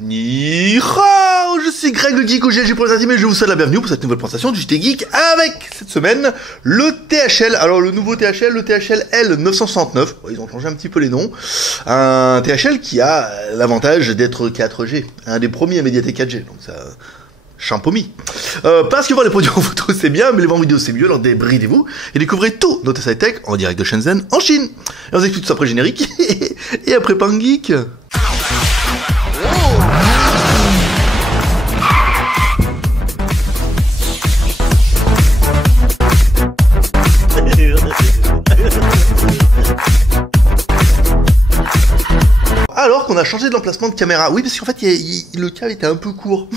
Ni hao, je suis Greg le Geek au GLG pour les intimes et je vous souhaite la bienvenue pour cette nouvelle présentation du JT Geek avec cette semaine le THL. Alors le nouveau THL, le THL L969, ils ont changé un petit peu les noms. Un THL qui a l'avantage d'être 4G, un des premiers à Mediatek 4G, donc ça... Champomis. Parce que voir les produits en photo c'est bien, mais les voir en vidéo c'est mieux, alors débridez-vous et découvrez tout notre site tech en direct de Shenzhen en Chine. Et on vous explique tout ça après générique et après Pan Geek. Alors qu'on a changé d'emplacement de caméra. Oui, parce qu'en fait, le câble était un peu court.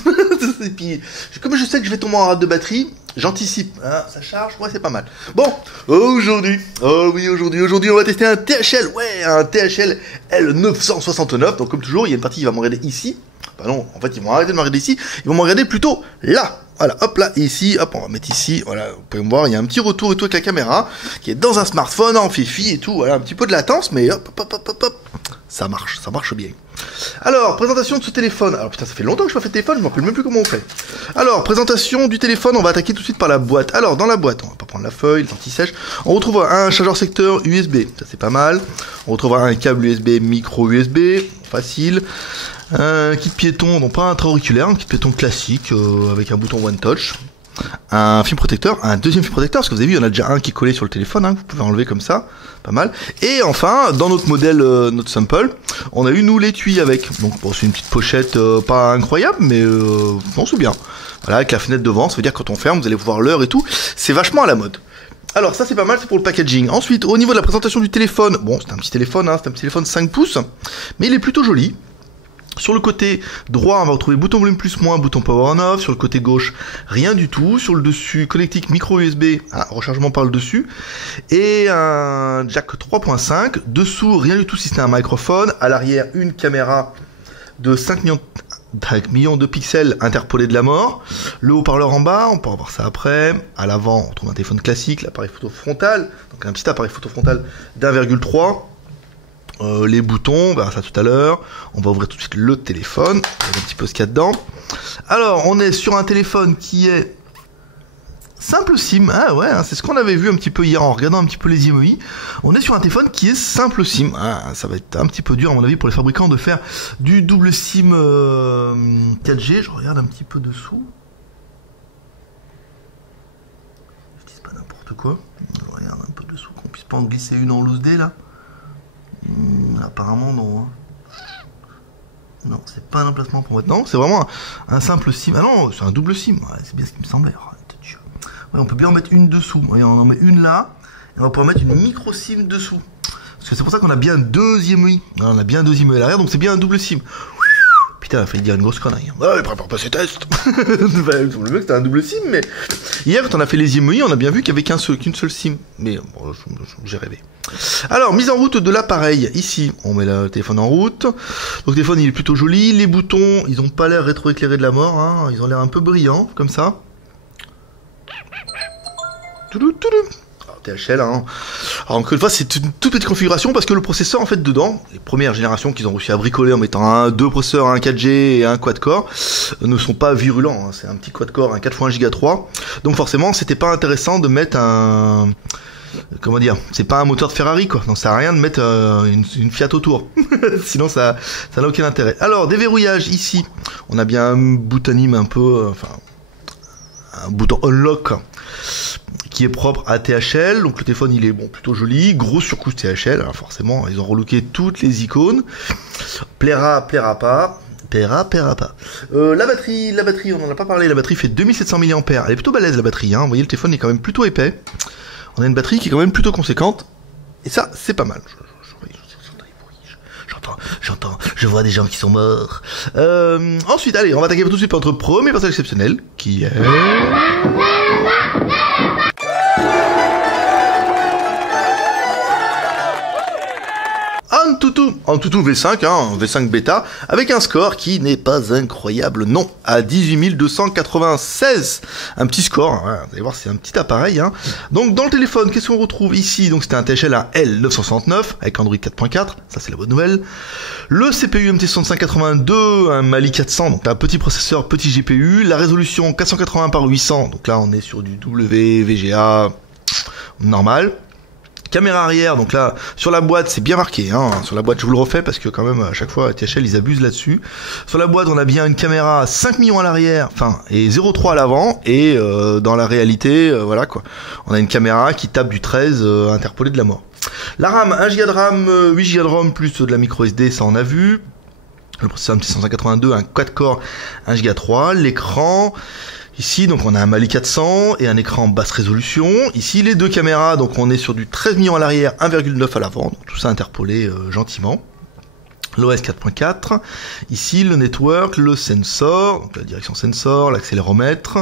Et puis, comme je sais que je vais tomber en rate de batterie, j'anticipe. Hein, ça charge, ouais, c'est pas mal. Bon, aujourd'hui, on va tester un THL. Ouais, un THL L969. Donc, comme toujours, il y a une partie qui va me regarder ici. Bah non, en fait, ils vont arrêter de me regarder ici. Ils vont me regarder plutôt là. Voilà, hop là, ici, hop, on va mettre ici, voilà, vous pouvez me voir, il y a un petit retour et tout avec la caméra, qui est dans un smartphone, en fifi et tout, voilà, un petit peu de latence, mais hop, ça marche bien. Alors, présentation de ce téléphone, alors putain, ça fait longtemps que je n'ai pas fait de téléphone, je me rappelle même plus comment on fait. Alors, présentation du téléphone, on va attaquer tout de suite par la boîte. Alors, dans la boîte, on va pas prendre la feuille, l'anti-sèche, on retrouvera un chargeur secteur USB, ça c'est pas mal, on retrouvera un câble USB, micro USB, facile, un kit piéton, non pas intra-auriculaire, un kit piéton classique avec un bouton One Touch, un film protecteur, un deuxième film protecteur, parce que vous avez vu, il y en a déjà un qui est collé sur le téléphone, hein, que vous pouvez enlever comme ça, pas mal. Et enfin, dans notre modèle, notre sample, on a eu nous l'étui avec. Donc bon, c'est une petite pochette pas incroyable, mais non, c'est bien. Voilà, avec la fenêtre devant, ça veut dire que quand on ferme, vous allez voir l'heure et tout. C'est vachement à la mode. Alors ça c'est pas mal, c'est pour le packaging. Ensuite, au niveau de la présentation du téléphone, bon c'est un petit téléphone, hein, c'est un petit téléphone 5 pouces, mais il est plutôt joli. Sur le côté droit, on va retrouver bouton volume plus moins, bouton power on off. Sur le côté gauche, rien du tout. Sur le dessus, connectique micro USB, rechargement par le dessus. Et un jack 3.5. Dessous, rien du tout si c'est un microphone. À l'arrière, une caméra de 5 millions de pixels interpolés de la mort. Le haut-parleur en bas, on pourra voir ça après. À l'avant, on trouve un téléphone classique, l'appareil photo frontal. Donc un petit appareil photo frontal d'1,3. Les boutons, on verra ça tout à l'heure. On va ouvrir tout de suite le téléphone. On va voir un petit peu ce qu'il y a dedans. Alors, on est sur un téléphone qui est simple SIM. Ah ouais, hein, c'est ce qu'on avait vu un petit peu hier en regardant un petit peu les IMEI. On est sur un téléphone qui est simple SIM. Ah, ça va être un petit peu dur à mon avis pour les fabricants de faire du double SIM 4G. Je regarde un petit peu dessous. Je dis pas n'importe quoi. Je regarde un peu dessous qu'on puisse pas en glisser une en loose D là. Apparemment non. Non, c'est pas un emplacement pour mettre. Non, c'est vraiment un simple SIM. Ah non, c'est un double SIM. Ouais, c'est bien ce qui me semblait. Ouais, on peut bien en mettre une dessous. Ouais, on en met une là. Et on va pouvoir mettre une micro SIM dessous. Parce que c'est pour ça qu'on a bien deux IMEI. On a bien deux IMEI à l'arrière, donc c'est bien un double SIM. Putain, il a failli dire une grosse connerie. Ouais, prépare pas ces tests. Le mec, c'était un double SIM, mais hier, quand on a fait les IMEI, on a bien vu qu'il n'y avait qu'une seule SIM. Mais bon, j'ai rêvé. Alors, mise en route de l'appareil. Ici, on met le téléphone en route. Donc, le téléphone, il est plutôt joli. Les boutons, ils n'ont pas l'air rétroéclairés de la mort. Hein. Ils ont l'air un peu brillants, comme ça. Alors, THL, hein. Alors, encore une fois, c'est une toute petite configuration parce que le processeur, en fait, dedans, les premières générations qu'ils ont réussi à bricoler en mettant deux processeurs, un 4G et un quad-core, ne sont pas virulents. Hein. C'est un petit quad-core, un 4x1 Giga 3. Donc, forcément, c'était pas intéressant de mettre un... Comment dire, c'est pas un moteur de Ferrari quoi, donc ça sert à rien de mettre une Fiat autour, sinon ça n'a aucun intérêt. Alors déverrouillage ici, on a bien un boutonim un peu, enfin un bouton unlock qui est propre à THL, donc le téléphone il est bon plutôt joli, gros surcouche THL, alors forcément ils ont relooké toutes les icônes, plaira pas. La batterie, on en a pas parlé, la batterie fait 2700 mAh, elle est plutôt balèze la batterie, hein. Vous voyez le téléphone est quand même plutôt épais. On a une batterie qui est quand même plutôt conséquente. Et ça, c'est pas mal. J'entends, je vois des gens qui sont morts. Ensuite, allez, on va attaquer tout de suite par notre premier personnage exceptionnel, qui est... Antutu. Antutu V5, hein, V5 bêta, avec un score qui n'est pas incroyable, non, à 18 296. Un petit score, hein, vous allez voir, c'est un petit appareil. Hein. Donc dans le téléphone, qu'est-ce qu'on retrouve ici? Donc c'était un THL à L969 avec Android 4.4, ça c'est la bonne nouvelle. Le CPU MT6582, un Mali 400, donc un petit processeur, petit GPU. La résolution 480 par 800, donc là on est sur du WVGA normal. Caméra arrière, donc là, sur la boîte, c'est bien marqué, hein. Sur la boîte, je vous le refais parce que quand même, à chaque fois, THL, ils abusent là-dessus. Sur la boîte, on a bien une caméra 5 millions à l'arrière, enfin, et 0,3 à l'avant, et dans la réalité, voilà quoi. On a une caméra qui tape du 13 interpolé de la mort. La RAM, 1 Go de RAM, 8 Go de ROM, plus de la micro SD, ça on a vu. Le processeur MT582, un 4 core, 1 Go 3, l'écran... Ici, donc on a un Mali 400 et un écran basse résolution. Ici, les deux caméras, donc on est sur du 13 millions à l'arrière, 1,9 à l'avant. Donc tout ça interpolé gentiment. L'OS 4.4. Ici, le network, le sensor, donc la direction sensor, l'accéléromètre,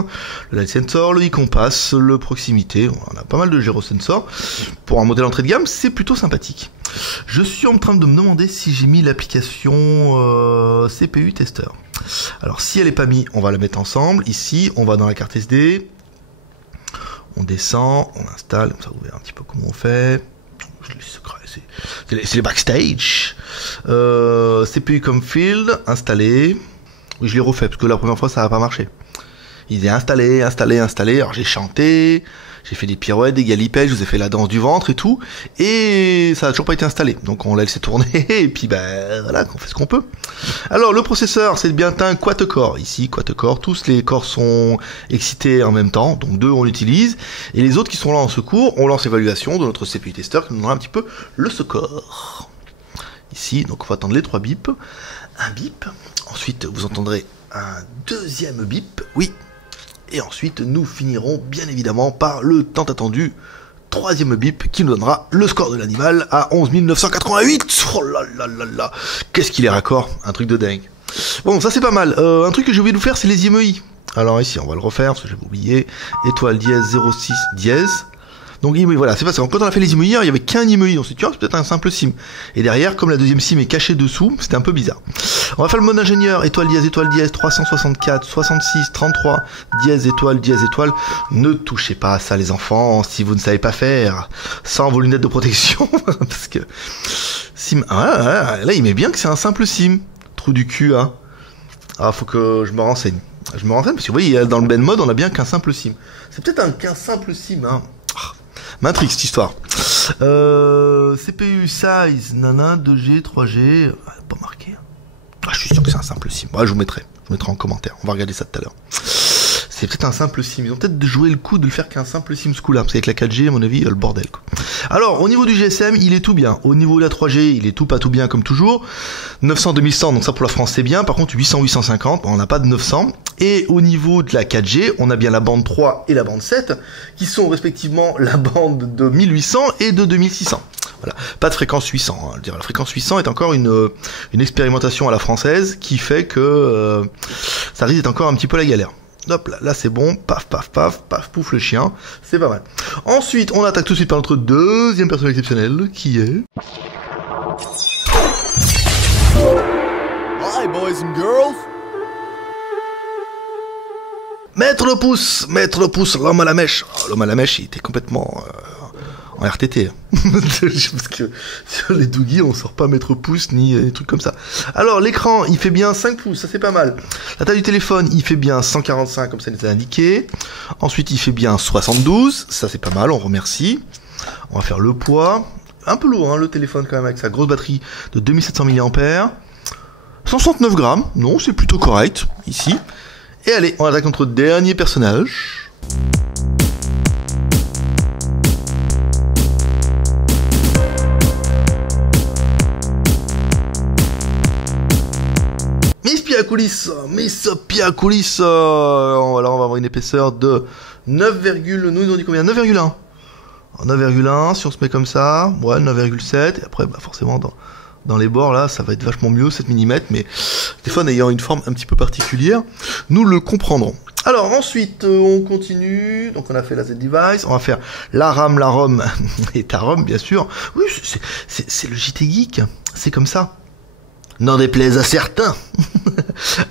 le light sensor, le e-compass, le proximité. On a pas mal de gyrosensors. Pour un modèle entrée de gamme, c'est plutôt sympathique. Je suis en train de me demander si j'ai mis l'application CPU Tester. Alors si elle n'est pas mise, on va la mettre ensemble. Ici, on va dans la carte SD. On descend, on installe. Comme ça, vous verrez un petit peu comment on fait. C'est les backstage. CPU comme field, installé. Oui, je l'ai refait parce que la première fois, ça n'a pas marché. Il est installé. Alors j'ai chanté. J'ai fait des pirouettes, des galipettes, je vous ai fait la danse du ventre et tout, et ça a toujours pas été installé. Donc on l'a laissé tourner, et puis ben voilà, on fait ce qu'on peut. Alors le processeur, c'est bien un quad-core. Ici, quad-core, tous les corps sont excités en même temps, donc 2 on l'utilise, et les autres qui sont là en secours, on lance évaluation de notre CPU tester qui nous donnera un petit peu le score. Ici, donc on va attendre les 3 bips. Un bip, ensuite vous entendrez un deuxième bip, oui. Et ensuite, nous finirons bien évidemment par le tant attendu troisième bip qui nous donnera le score de l'animal à 11 988. Oh là là là là, qu'est-ce qu'il est raccord, un truc de dingue. Bon, ça c'est pas mal. Un truc que j'ai oublié de vous faire, c'est les IMEI. Alors ici, on va le refaire parce que j'avais oublié. Étoile dièse 06 dièse. Donc IMEI, voilà, c'est parce que quand on a fait les IMEI, il n'y avait qu'un IMEI, on s'est dit, tiens, c'est peut-être un simple SIM. Et derrière, comme la deuxième SIM est cachée dessous, c'était un peu bizarre. On va faire le mode ingénieur, étoile dièse, 364, 66, 33, dièse, étoile. Ne touchez pas à ça les enfants, si vous ne savez pas faire, sans vos lunettes de protection, parce que... SIM, là il met bien que c'est un simple SIM. Trou du cul, hein. Ah, faut que je me renseigne. Parce que vous voyez, dans le Ben mode, on a bien qu'un simple SIM. C'est peut-être qu'un simple SIM, hein. M'intrigue cette histoire. CPU size, nana, 2G, 3G, pas marqué. Ah, je suis sûr que c'est un simple SIM. Ouais, je vous mettrai en commentaire. On va regarder ça tout à l'heure. C'est peut-être un simple SIM. Ils ont peut-être joué le coup de le faire qu'un simple SIM ce coup-là. Parce qu'avec la 4G, à mon avis, le bordel, quoi. Alors, au niveau du GSM, il est tout bien. Au niveau de la 3G, il est tout pas tout bien comme toujours. 900, 2100, donc ça pour la France, c'est bien. Par contre, 800, 850, on n'a pas de 900. Et au niveau de la 4G, on a bien la bande 3 et la bande 7, qui sont respectivement la bande de 1800 et de 2600. Voilà. Pas de fréquence 800. Hein. Je veux dire, la fréquence 800 est encore une expérimentation à la française qui fait que ça risque d'être encore un petit peu la galère. Hop là c'est bon, paf, pouf le chien, c'est pas mal. Ensuite, on attaque tout de suite par notre deuxième personne exceptionnelle, qui est... Hi boys and girls. Mettre le pouce, l'homme à la mèche. Oh, l'homme à la mèche, il était complètement... en RTT. Parce que sur les Doogie, on sort pas mettre pouce ni des trucs comme ça. Alors, l'écran, il fait bien 5 pouces, ça c'est pas mal. La taille du téléphone, il fait bien 145, comme ça nous a indiqué. Ensuite, il fait bien 72, ça c'est pas mal, on remercie. On va faire le poids. Un peu lourd, hein, le téléphone quand même, avec sa grosse batterie de 2700 mAh. 169 grammes, non, c'est plutôt correct, ici. Et allez, on attaque notre dernier personnage. Miss Piacoulis, alors on va avoir une épaisseur de 9, nous ils ont dit combien? 9,1. 9,1, si on se met comme ça, ouais, 9,7, et après, bah, forcément, dans les bords, là, ça va être vachement mieux, 7 mm, mais téléphone ayant une forme un petit peu particulière, nous le comprendrons. Alors ensuite, on continue. Donc on a fait la Z-Device, on va faire la RAM, la ROM et ta ROM, bien sûr. Oui, c'est le JT Geek, c'est comme ça. N'en déplaise à certains.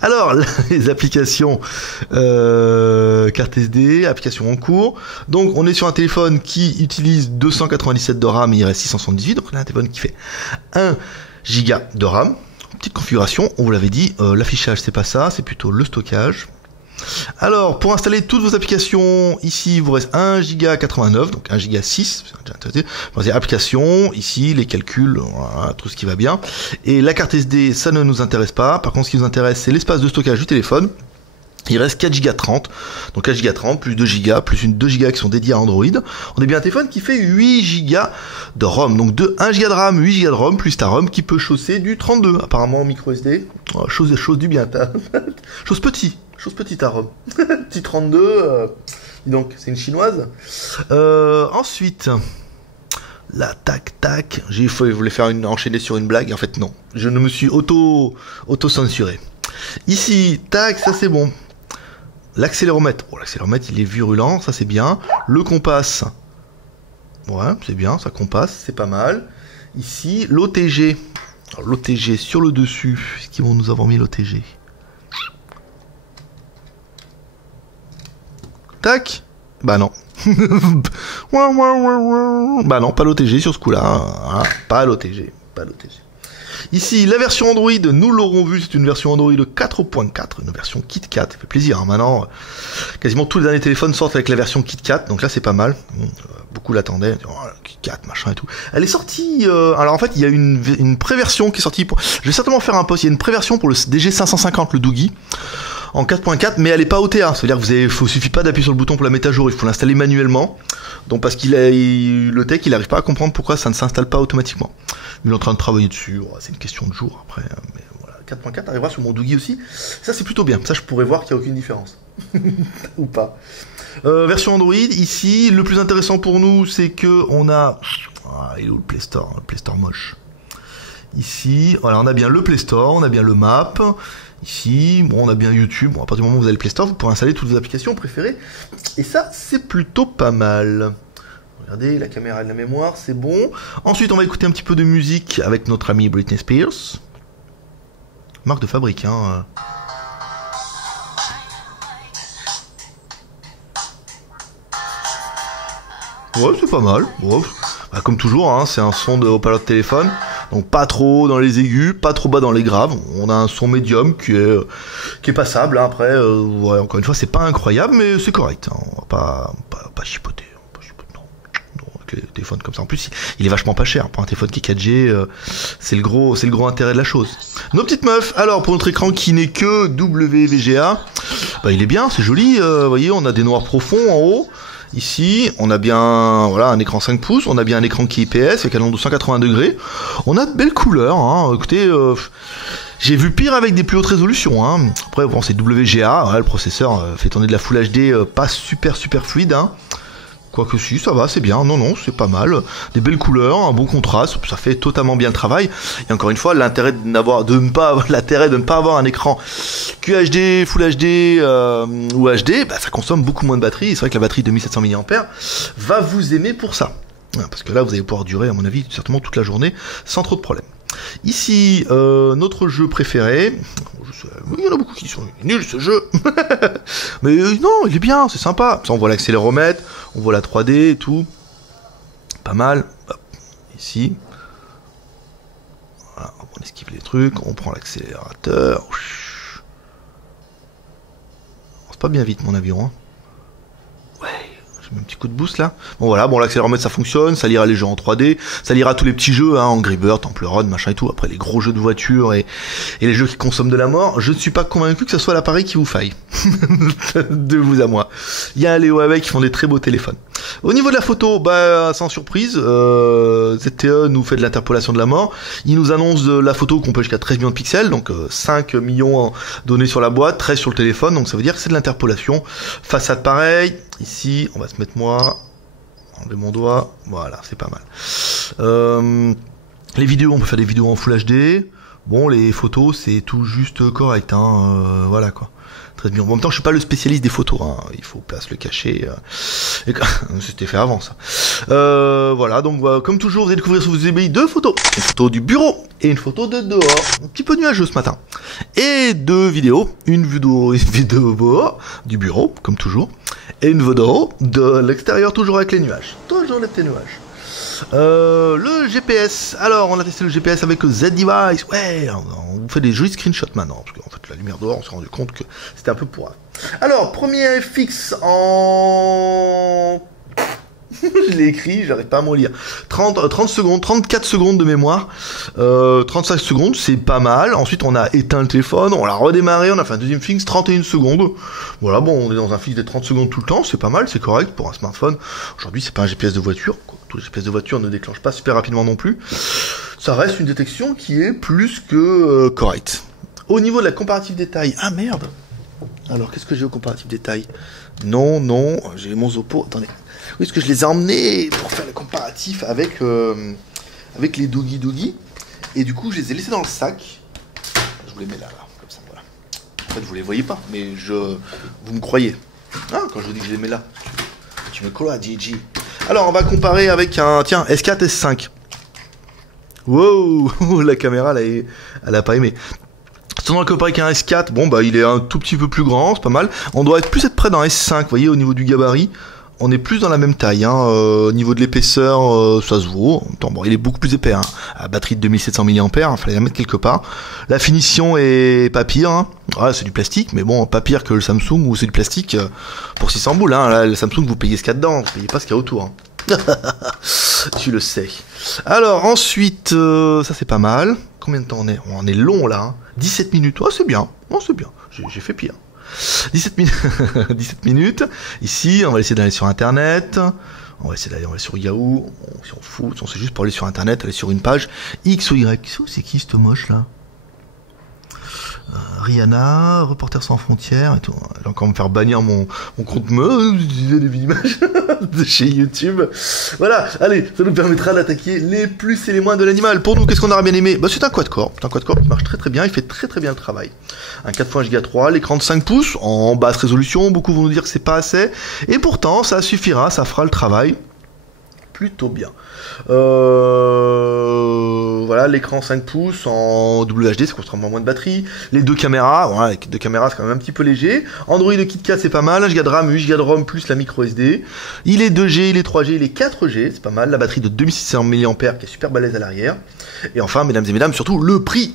Alors, les applications carte SD, applications en cours. Donc, on est sur un téléphone qui utilise 297 de RAM et il reste 678. Donc, on a un téléphone qui fait 1 Go de RAM. Petite configuration, on vous l'avait dit, l'affichage, c'est pas ça, c'est plutôt le stockage. Alors, pour installer toutes vos applications, ici, il vous reste 1 Go 89, donc 1 Go 6. Vous applications, ici, les calculs, voilà, tout ce qui va bien. Et la carte SD, ça ne nous intéresse pas. Par contre, ce qui nous intéresse, c'est l'espace de stockage du téléphone. Il reste 4 Go 30, donc 4 Go 30 plus 2 Go plus une 2 Go qui sont dédiés à Android. On est bien un téléphone qui fait 8 Go de ROM, donc 1 Go de RAM, 8 Go de ROM plus ta ROM qui peut chausser du 32. Apparemment en micro SD, oh, chose du bien, chose petite ta ROM. Petit 32, donc c'est une chinoise. Ensuite, la tac, j'ai voulu faire enchaîner sur une blague, en fait non, je ne me suis auto-censuré. Ici, tac, ça c'est bon. L'accéléromètre, oh, l'accéléromètre il est virulent, ça c'est bien. Le compass, ouais, c'est bien, ça compasse, c'est pas mal. Ici, l'OTG. L'OTG sur le dessus, est-ce qu'ils vont nous avoir mis l'OTG? Tac, bah non. Bah non, pas l'OTG sur ce coup-là. Hein. Pas l'OTG, pas l'OTG. Ici, la version Android, nous l'aurons vu, c'est une version Android 4.4, une version KitKat, ça fait plaisir. Hein. Maintenant, quasiment tous les derniers téléphones sortent avec la version KitKat, donc là c'est pas mal. Beaucoup l'attendaient, oh, KitKat, machin et tout. Elle est sortie, alors en fait, il y a une pré-version qui est sortie pour... Je vais certainement faire un post, il y a une pré-version pour le DG550, le Doogie, en 4.4, mais elle est pas OTA, c'est-à-dire que suffit pas d'appuyer sur le bouton pour la mettre à jour, il faut l'installer manuellement. Donc parce le tech, il n'arrive pas à comprendre pourquoi ça ne s'installe pas automatiquement. Il est en train de travailler dessus, c'est une question de jour après, mais voilà. 4.4 arrivera sur mon Doogie aussi, ça c'est plutôt bien, ça je pourrais voir qu'il n'y a aucune différence. Ou pas. Version Android, ici, le plus intéressant pour nous, c'est que on a... Ah, il est où le Play Store moche. Ici, voilà, on a bien le Play Store, on a bien le Map. Ici, bon, on a bien YouTube. Bon, à partir du moment où vous avez le Play Store, vous pourrez installer toutes vos applications préférées. Et ça, c'est plutôt pas mal. Regardez, la caméra et la mémoire, c'est bon. Ensuite, on va écouter un petit peu de musique avec notre amie Britney Spears. Marque de fabrique, hein. Ouais, c'est pas mal. Ouais. Bah, comme toujours, hein, c'est un son de haut-parleur de téléphone. Donc pas trop dans les aigus, pas trop bas dans les graves. On a un son médium qui est passable. Hein. Après, ouais, encore une fois, c'est pas incroyable, mais c'est correct. Hein. On va pas chipoter. Non, avec les téléphones comme ça. En plus, il est vachement pas cher. Pour un téléphone qui est 4G, c'est le gros intérêt de la chose. Nos petites meufs. Alors, pour notre écran qui n'est que WVGA, bah, il est bien, c'est joli. Vous voyez, on a des noirs profonds en haut. Ici, on a bien voilà, un écran 5 pouces, on a bien un écran qui est IPS avec un angle de 180 degrés. On a de belles couleurs. Hein. Écoutez, j'ai vu pire avec des plus hautes résolutions. Hein. Après, bon, c'est WGA, ouais, le processeur fait tourner de la Full HD pas super fluide. Hein. Quoique si, ça va, c'est bien. Non, c'est pas mal. Des belles couleurs, un bon contraste, ça fait totalement bien le travail. Et encore une fois, l'intérêt de ne pas avoir un écran QHD, Full HD ou HD, bah, ça consomme beaucoup moins de batterie. C'est vrai que la batterie de 2700 mAh va vous aimer pour ça. Parce que là, vous allez pouvoir durer, à mon avis, certainement toute la journée, sans trop de problèmes. Ici, notre jeu préféré. Il y en a beaucoup qui sont nuls ce jeu. Mais non, il est bien, c'est sympa. Ça, on voit l'accéléromètre, on voit la 3D et tout. Pas mal. Hop, ici. Voilà, on esquive les trucs, on prend l'accélérateur. C'est pas bien vite mon avion. Hein. Ouais. Un petit coup de boost là. Bon voilà, bon l'accéléromètre ça fonctionne, ça lira les jeux en 3D, ça lira tous les petits jeux, hein, Angry Birds, Temple Run, machin et tout. Après les gros jeux de voiture et les jeux qui consomment de la mort, je ne suis pas convaincu que ce soit l'appareil qui vous faille. De vous à moi. Il y a les Huawei qui font des très beaux téléphones. Au niveau de la photo, bah sans surprise, ZTE nous fait de l'interpolation de la mort. Il nous annonce la photo qu'on peut jusqu'à 13 millions de pixels, donc 5 millions donnés sur la boîte, 13 sur le téléphone, donc ça veut dire que c'est de l'interpolation. Façade pareil. Ici, on va se mettre moi, enlever mon doigt, voilà, c'est pas mal. Les vidéos, on peut faire des vidéos en Full HD, Bon, les photos, c'est tout juste correct, hein, voilà quoi. Très bien. En même temps, je suis pas le spécialiste des photos, hein. Il faut pas se le cacher. C'était fait avant ça. Voilà, donc comme toujours, vous allez découvrir sur vos emails deux photos. Une photo du bureau et une photo de dehors. Un petit peu nuageux ce matin. Et deux vidéos. Une vidéo du bureau, comme toujours. Et une vidéo de l'extérieur, toujours avec les nuages. Toujours les petits nuages. Le GPS. Alors, on a testé le GPS avec le Z-Device. Ouais, on vous fait des jolis screenshots maintenant. Parce qu'en fait, la lumière dehors, on s'est rendu compte que c'était un peu pour. Alors, premier FX en. Je l'ai écrit, j'arrive pas à m'en lire. 30 secondes, 34 secondes de mémoire. 35 secondes, c'est pas mal. Ensuite, on a éteint le téléphone, on l'a redémarré, on a fait un deuxième fixe, 31 secondes. Voilà, bon, on est dans un fixe de 30 secondes tout le temps, c'est pas mal, c'est correct pour un smartphone. Aujourd'hui, c'est pas un GPS de voiture. Tous les GPS de voiture ne déclenchent pas super rapidement non plus. Ça reste une détection qui est plus que correcte. Au niveau de la comparative détail, ah merde. Alors, qu'est-ce que j'ai au comparatif détail? Non, j'ai mon Zopo, attendez. Oui, parce que je les ai emmenés pour faire le comparatif avec les Doogie. Et du coup, je les ai laissés dans le sac. Je vous les mets là, comme ça, voilà. En fait, vous les voyez pas, mais vous me croyez. Ah, quand je vous dis que je les mets là. Tu me crois, Gigi. Alors, on va comparer avec un, tiens, S4, S5. Wow, la caméra, elle a pas aimé. Si on va comparer avec un S4, bon, bah, il est un tout petit peu plus grand, c'est pas mal. On doit plus être près d'un S5, vous voyez, au niveau du gabarit. On est plus dans la même taille, hein. Au niveau de l'épaisseur, ça se vaut. Bon, il est beaucoup plus épais, hein. À batterie de 2700 mAh, il fallait la mettre quelque part. La finition est pas pire, hein. Ouais, c'est du plastique, mais bon, pas pire que le Samsung où c'est du plastique pour 600 boules, hein. Là, le Samsung, vous payez ce qu'il y a dedans, vous payez pas ce qu'il y a autour, hein. Tu le sais. Alors, ensuite, ça c'est pas mal. Combien de temps on est? On est long là, hein. 17 minutes, oh, c'est bien. Oh, c'est bien. J'ai fait pire. 17 minutes. Ici, on va essayer d'aller sur Internet. On va essayer d'aller sur Yahoo. On s'en fout. C'est juste pour aller sur Internet, aller sur une page X ou Y. C'est qui ce moche là? Rihanna, Reporters sans frontières et tout. Elle va encore me faire bannir mon compte des images de chez YouTube. Voilà, allez, ça nous permettra d'attaquer les plus et les moins de l'animal. Pour nous, qu'est-ce qu'on aura bien aimé? Bah, c'est un quad-core. C'est un quad-core qui marche très très bien, il fait très très bien le travail. Un 4.3, l'écran de 5 pouces, en basse résolution, beaucoup vont nous dire que c'est pas assez. Et pourtant, ça suffira, ça fera le travail plutôt bien. Voilà, l'écran 5 pouces en WHD, c'est constamment moins de batterie. Les deux caméras, voilà, avec deux caméras, c'est quand même un petit peu léger. Android le KitKat, c'est pas mal. 1 Go de RAM, 8 Go de ROM plus la micro SD. Il est 2G, il est 3G, il est 4G, c'est pas mal. La batterie de 2600 mAh qui est super balèze à l'arrière. Et enfin, mesdames et mesdames, surtout le prix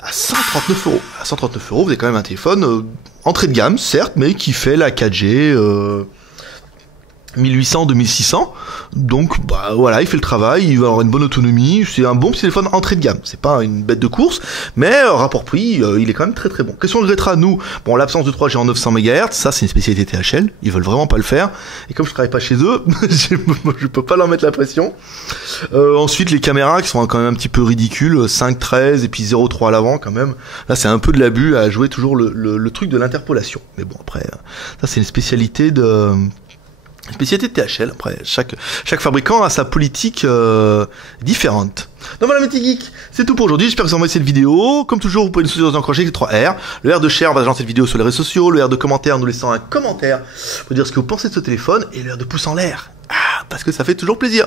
à 139 €. À 139 €, vous avez quand même un téléphone entrée de gamme, certes, mais qui fait la 4G. 1800, 2600, donc bah voilà, il fait le travail, il va avoir une bonne autonomie, c'est un bon petit téléphone entrée de gamme, c'est pas une bête de course, mais rapport prix, il est quand même très très bon. Qu'est-ce qu'on regrettera nous? Bon, l'absence de 3G en 900 MHz, ça c'est une spécialité THL, ils veulent vraiment pas le faire, et comme je travaille pas chez eux, je peux pas leur mettre la pression. Ensuite les caméras qui sont quand même un petit peu ridicules, 5.13 et puis 0.3 à l'avant quand même, là c'est un peu de l'abus à jouer toujours le truc de l'interpolation, mais bon après, ça c'est une spécialité de THL, après chaque fabricant a sa politique différente. Donc voilà mes petits geeks, c'est tout pour aujourd'hui, j'espère que vous avez aimé cette vidéo. Comme toujours, vous pouvez nous soutenir encourager avec les 3 R. Le R de share, on va lancer cette vidéo sur les réseaux sociaux. Le R de commentaire, nous laissant un commentaire pour dire ce que vous pensez de ce téléphone. Et le R de pouce en l'air, parce que ça fait toujours plaisir.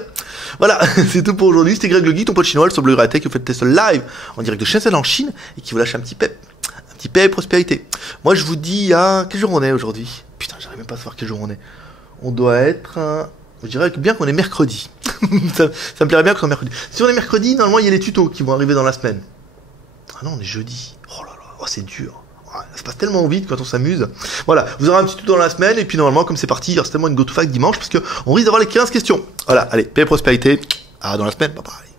Voilà, c'est tout pour aujourd'hui, c'était Greg le Geek, ton pote chinois, sur Bleu Tech, qui vous fait le test live en direct de Shenzhen en Chine et qui vous lâche un petit pep et prospérité. Moi je vous dis, quel jour on est aujourd'hui? Putain, j'arrive même pas à savoir quel jour on est. On doit être, je dirais bien qu'on est mercredi. ça me plairait bien qu'on soit mercredi. Si on est mercredi, normalement il y a les tutos qui vont arriver dans la semaine. Ah non, on est jeudi. Oh là là, c'est dur. Ça se passe tellement vite quand on s'amuse. Voilà, vous aurez un petit tuto dans la semaine, et puis normalement, comme c'est parti, il y aura certainement une go to fac dimanche, parce qu'on risque d'avoir les 15 questions. Voilà, allez, paix et prospérité. Dans la semaine, bye bye.